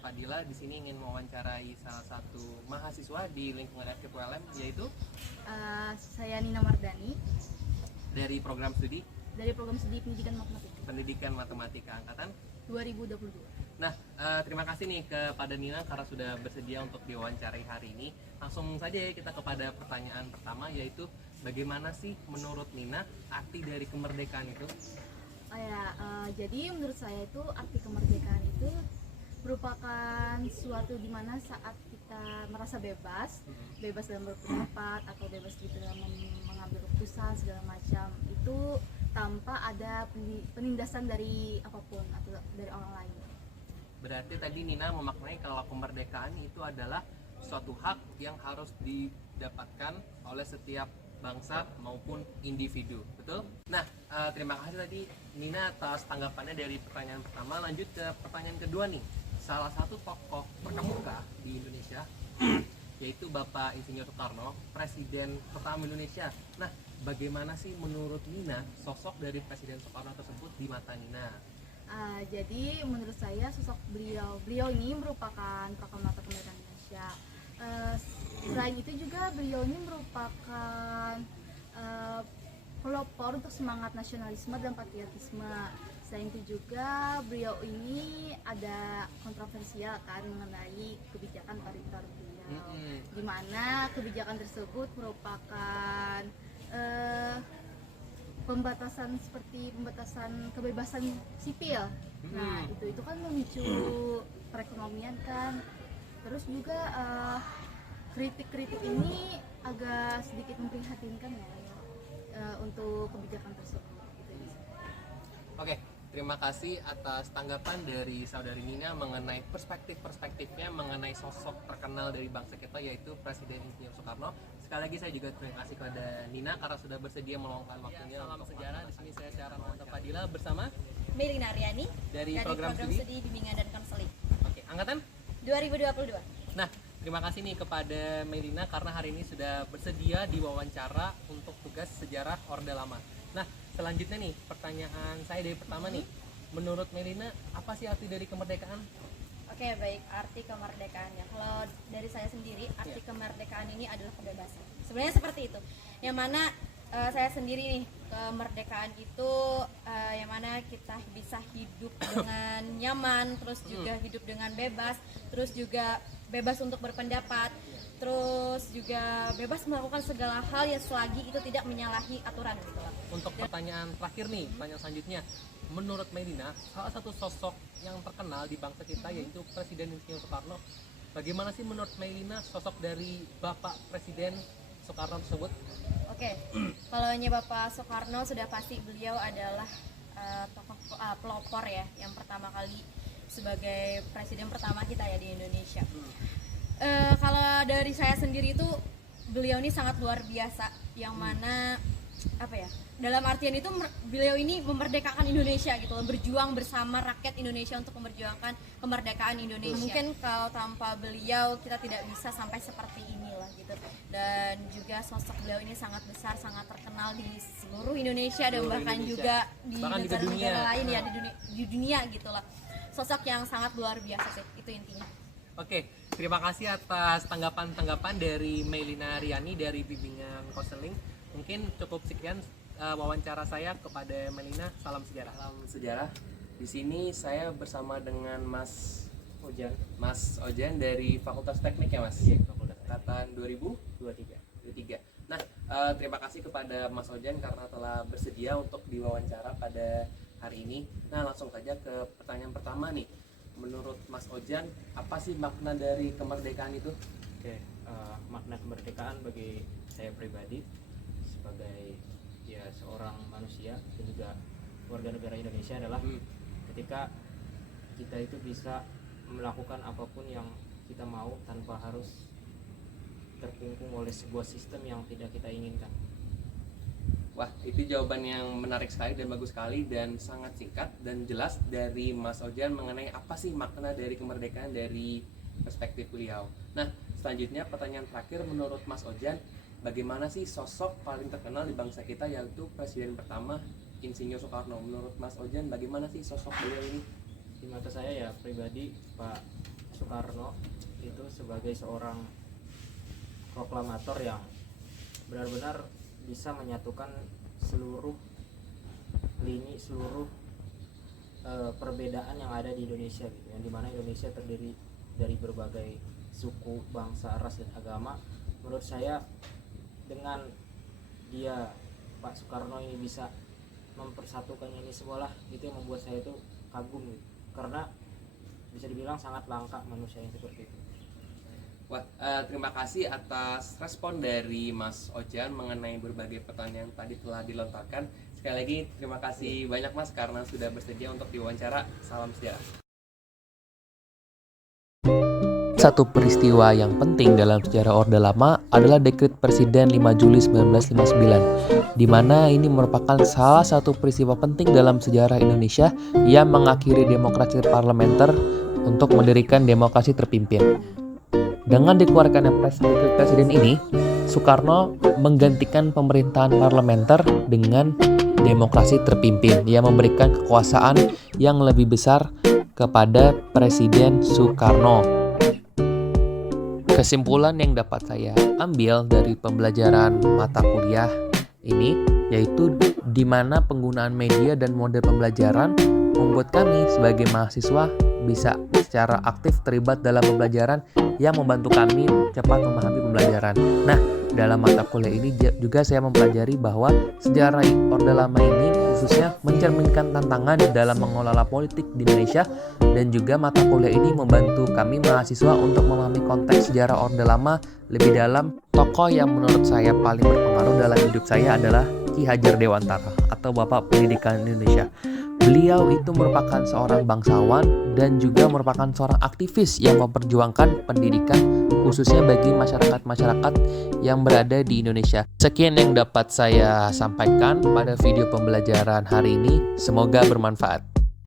Fadila di sini ingin mewawancarai salah satu mahasiswa di lingkungan FKPLM, yaitu Saya Nina Mardani dari program studi Pendidikan Matematika angkatan 2022. Nah, terima kasih nih kepada Nina karena sudah bersedia untuk diwawancarai hari ini. Langsung saja ya kita kepada pertanyaan pertama, yaitu bagaimana sih menurut Nina arti dari kemerdekaan itu? Jadi menurut saya itu arti kemerdekaan itu merupakan suatu dimana saat kita merasa bebas dalam berpendapat atau bebas gitu dalam mengambil keputusan segala macam itu tanpa ada penindasan dari apapun atau dari orang lain. Berarti tadi Nina memaknai kalau kemerdekaan itu adalah suatu hak yang harus didapatkan oleh setiap bangsa maupun individu, betul? Nah, terima kasih tadi Nina atas tanggapannya dari pertanyaan pertama. Lanjut ke pertanyaan kedua nih. Salah satu tokoh terkemuka di Indonesia yaitu Bapak Insinyur Soekarno, Presiden pertama Indonesia. Nah, bagaimana sih menurut Nina sosok dari Presiden Soekarno tersebut di mata Nina? Jadi menurut saya sosok beliau ini merupakan proklamator kemerdekaan Indonesia. Selain itu juga beliau ini merupakan pelopor untuk semangat nasionalisme dan patriotisme. Selain itu juga beliau ini ada kontroversial kan mengenai kebijakan pariwisata beliau, di mana kebijakan tersebut merupakan pembatasan kebebasan sipil. Nah itu kan memicu perekonomian kan. Terus juga kritik-kritik ini agak sedikit memprihatinkan ya untuk kebijakan tersebut. Oke, terima kasih atas tanggapan dari saudari Nina mengenai perspektifnya mengenai sosok terkenal dari bangsa kita yaitu Presiden Insinyur Soekarno. Sekali lagi saya juga terima kasih kepada Nina karena sudah bersedia meluangkan waktunya. Salam sejarah. Di sini saya Syahran Fadila bersama Melina Aryani dari program studi bimbingan dan konseling. Oke, angkatan 2022. Nah, terima kasih nih kepada Melina karena hari ini sudah bersedia diwawancara untuk tugas sejarah Orde Lama. Nah, selanjutnya nih pertanyaan saya dari pertama nih, menurut Melina apa sih arti dari kemerdekaan? Oke, baik, arti kemerdekaannya. Kalau dari saya sendiri, arti kemerdekaan ini adalah kebebasan. Sebenarnya seperti itu. Yang mana saya sendiri nih, kemerdekaan itu yang mana kita bisa hidup dengan nyaman, terus juga hidup dengan bebas, terus juga bebas untuk berpendapat, terus juga bebas melakukan segala hal yang selagi itu tidak menyalahi aturan gitu. Untuk pertanyaan terakhir nih, pertanyaan selanjutnya, menurut Melina salah satu sosok yang terkenal di bangsa kita yaitu Presiden Insinyur Soekarno. Bagaimana sih menurut Melina sosok dari Bapak Presiden Soekarno tersebut? Oke, kalau Bapak Soekarno sudah pasti beliau adalah tokoh pelopor ya, yang pertama kali sebagai presiden pertama kita ya di Indonesia. Kalau dari saya sendiri itu beliau ini sangat luar biasa, yang mana apa ya, dalam artian itu beliau ini memerdekakan Indonesia gitu loh, berjuang bersama rakyat Indonesia untuk memperjuangkan kemerdekaan Indonesia. Mungkin kalau tanpa beliau kita tidak bisa sampai seperti inilah gitu. Dan juga sosok beliau ini sangat besar, sangat terkenal di seluruh Indonesia dan bahkan juga di negara-negara lain ya di dunia gitu lah. Sosok yang sangat luar biasa sih, itu intinya. Oke, terima kasih atas tanggapan-tanggapan dari Melina Aryani dari bimbingan konseling. Mungkin cukup sekian wawancara saya kepada Melina. Salam sejarah. Salam sejarah. Di sini saya bersama dengan Mas Ojan dari Fakultas Teknik ya Mas? Iya, Fakultas Angkatan 2023. Nah, terima kasih kepada Mas Ojan karena telah bersedia untuk diwawancara pada hari ini. Nah, langsung saja ke pertanyaan pertama nih. Menurut Mas Ojan, apa sih makna dari kemerdekaan itu? Oke, makna kemerdekaan bagi saya pribadi sebagai ya seorang manusia dan juga warga negara Indonesia adalah ketika kita itu bisa melakukan apapun yang kita mau tanpa harus terkungkung oleh sebuah sistem yang tidak kita inginkan. Wah, itu jawaban yang menarik sekali dan bagus sekali dan sangat singkat dan jelas dari Mas Ojan mengenai apa sih makna dari kemerdekaan dari perspektif beliau. Nah, selanjutnya pertanyaan terakhir, menurut Mas Ojan, bagaimana sih sosok paling terkenal di bangsa kita yaitu Presiden pertama Insinyur Soekarno? Menurut Mas Ojan, bagaimana sih sosok beliau ini? Di mata saya ya pribadi, Pak Soekarno itu sebagai seorang proklamator yang benar-benar bisa menyatukan seluruh lini, seluruh perbedaan yang ada di Indonesia gitu, yang dimana Indonesia terdiri dari berbagai suku, bangsa, ras, dan agama. Menurut saya dengan dia, Pak Soekarno ini bisa mempersatukan ini semua lah, itu yang membuat saya itu kagum gitu. Karena bisa dibilang sangat langka manusia yang seperti itu. Wah, terima kasih atas respon dari Mas Ojan mengenai berbagai pertanyaan yang tadi telah dilontarkan. Sekali lagi terima kasih banyak Mas karena sudah bersedia untuk diwawancara. Salam sejarah. Satu peristiwa yang penting dalam sejarah Orde Lama adalah Dekret Presiden 5 Juli 1959, di mana ini merupakan salah satu peristiwa penting dalam sejarah Indonesia yang mengakhiri demokrasi parlementer untuk mendirikan demokrasi terpimpin. Dengan dikeluarkannya Dekret Presiden ini, Soekarno menggantikan pemerintahan parlementer dengan demokrasi terpimpin yang memberikan kekuasaan yang lebih besar kepada Presiden Soekarno. Kesimpulan yang dapat saya ambil dari pembelajaran mata kuliah ini yaitu di mana penggunaan media dan model pembelajaran membuat kami sebagai mahasiswa bisa secara aktif terlibat dalam pembelajaran yang membantu kami cepat memahami pembelajaran. Nah, dalam mata kuliah ini juga saya mempelajari bahwa sejarah Orde Lama ini khususnya mencerminkan tantangan dalam mengelola politik di Indonesia, dan juga mata kuliah ini membantu kami mahasiswa untuk memahami konteks sejarah Orde Lama lebih dalam. Tokoh yang menurut saya paling berpengaruh dalam hidup saya adalah Ki Hajar Dewantara atau Bapak Pendidikan Indonesia. Beliau itu merupakan seorang bangsawan dan juga merupakan seorang aktivis yang memperjuangkan pendidikan khususnya bagi masyarakat-masyarakat yang berada di Indonesia. Sekian yang dapat saya sampaikan pada video pembelajaran hari ini. Semoga bermanfaat.